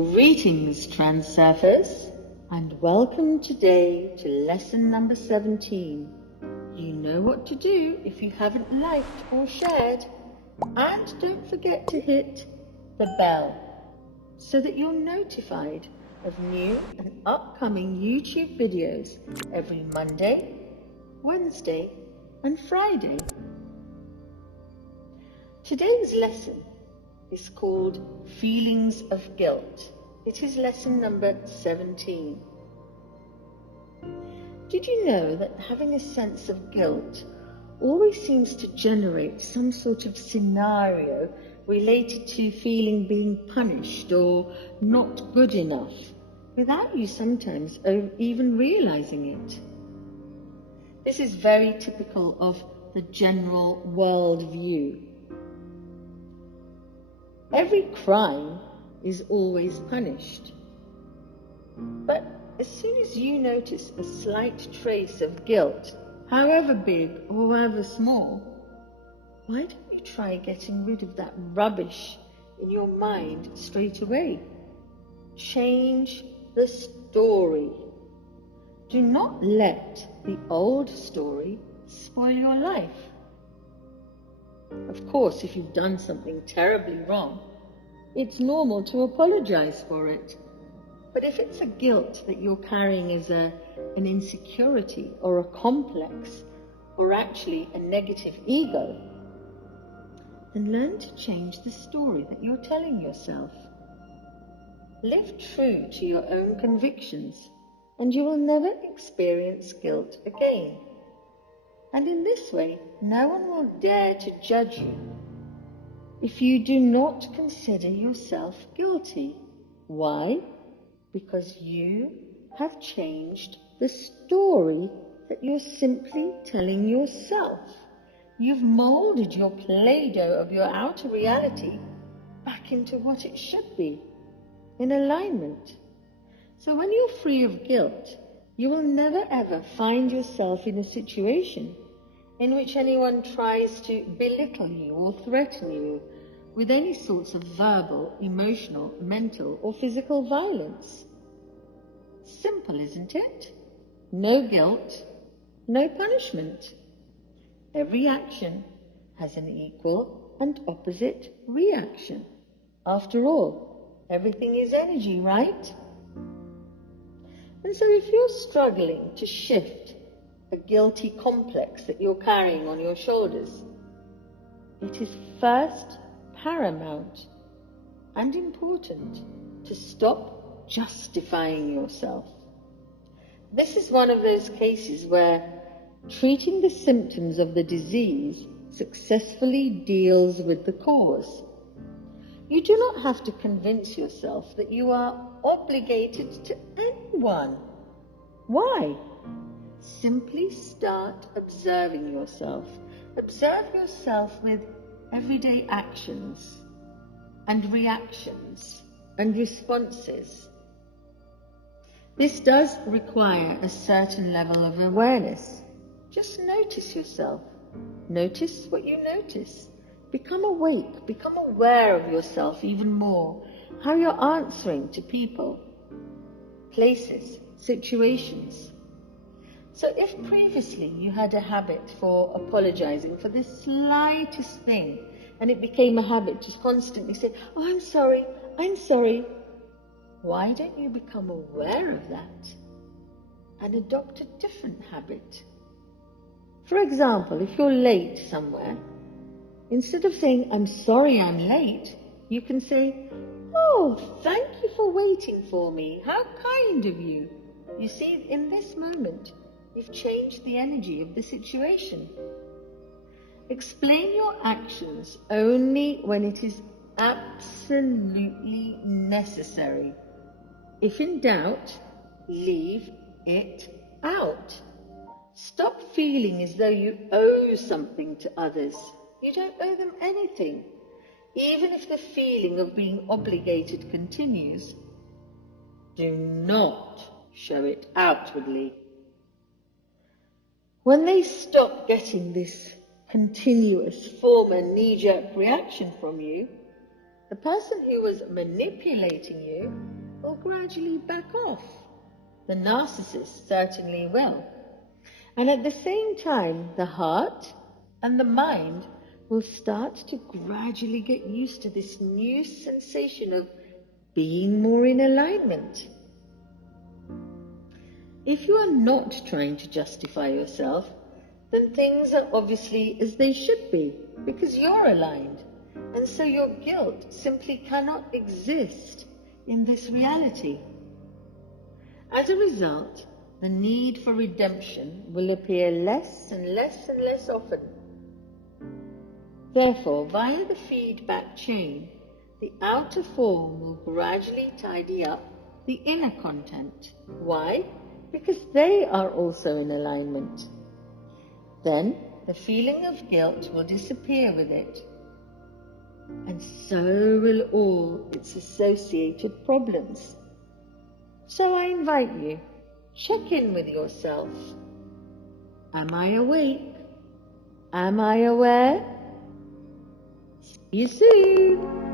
Greetings, Transurfers, and welcome today to lesson number 17. You know what to do if you haven't liked or shared, and don't forget to hit the bell so that you're notified of new and upcoming YouTube videos every Monday, Wednesday, and Friday. Today's lesson is called Feelings of Guilt. It is lesson number 17. Did you know that having a sense of guilt always seems to generate some sort of scenario related to feeling being punished or not good enough, without you sometimes even realizing it? This is very typical of the general world view. Every crime is always punished. But as soon as you notice a slight trace of guilt, however big or however small, why don't you try getting rid of that rubbish in your mind straight away? Change the story. Do not let the old story spoil your life. Of course, if you've done something terribly wrong, it's normal to apologize for it. But if it's a guilt that you're carrying as an insecurity or a complex, or actually a negative ego, then learn to change the story that you're telling yourself. Live true to your own convictions, and you will never experience guilt again. And in this way, no one will dare to judge you if you do not consider yourself guilty. Why? Because you have changed the story that you're simply telling yourself. You've molded your Play-Doh of your outer reality back into what it should be, in alignment. So when you're free of guilt, you will never ever find yourself in a situation in which anyone tries to belittle you or threaten you with any sorts of verbal, emotional, mental, or physical violence. Simple, isn't it? No guilt, no punishment. Every action has an equal and opposite reaction. After all, everything is energy, right? And so if you're struggling to shift a guilty complex that you're carrying on your shoulders, it is first paramount and important to stop justifying yourself. This is one of those cases where treating the symptoms of the disease successfully deals with the cause. You do not have to convince yourself that you are obligated to anyone. Why? Simply start observing yourself. Observe yourself with everyday actions and reactions and responses. This does require a certain level of awareness. Just notice yourself. Notice what you notice. Become awake, become aware of yourself even more, how you're answering to people, places, situations. So if previously you had a habit for apologizing for the slightest thing, and it became a habit to constantly say, "Oh, I'm sorry," why don't you become aware of that and adopt a different habit? For example, if you're late somewhere, instead of saying, "I'm sorry I'm late," you can say, "Oh, thank you for waiting for me. How kind of you." You see, in this moment, you've changed the energy of the situation. Explain your actions only when it is absolutely necessary. If in doubt, leave it out. Stop feeling as though you owe something to others. You don't owe them anything. Even if the feeling of being obligated continues, do not show it outwardly. When they stop getting this continuous former knee-jerk reaction from you, the person who was manipulating you will gradually back off. The narcissist certainly will. And at the same time, the heart and the mind will start to gradually get used to this new sensation of being more in alignment. If you are not trying to justify yourself, then things are obviously as they should be, because you're aligned, and so your guilt simply cannot exist in this reality. As a result, the need for redemption will appear less and less and less often. Therefore, via the feedback chain, the outer form will gradually tidy up the inner content. Why? Because they are also in alignment. Then the feeling of guilt will disappear with it, and so will all its associated problems. So I invite you, check in with yourself. Am I awake? Am I aware? See you soon.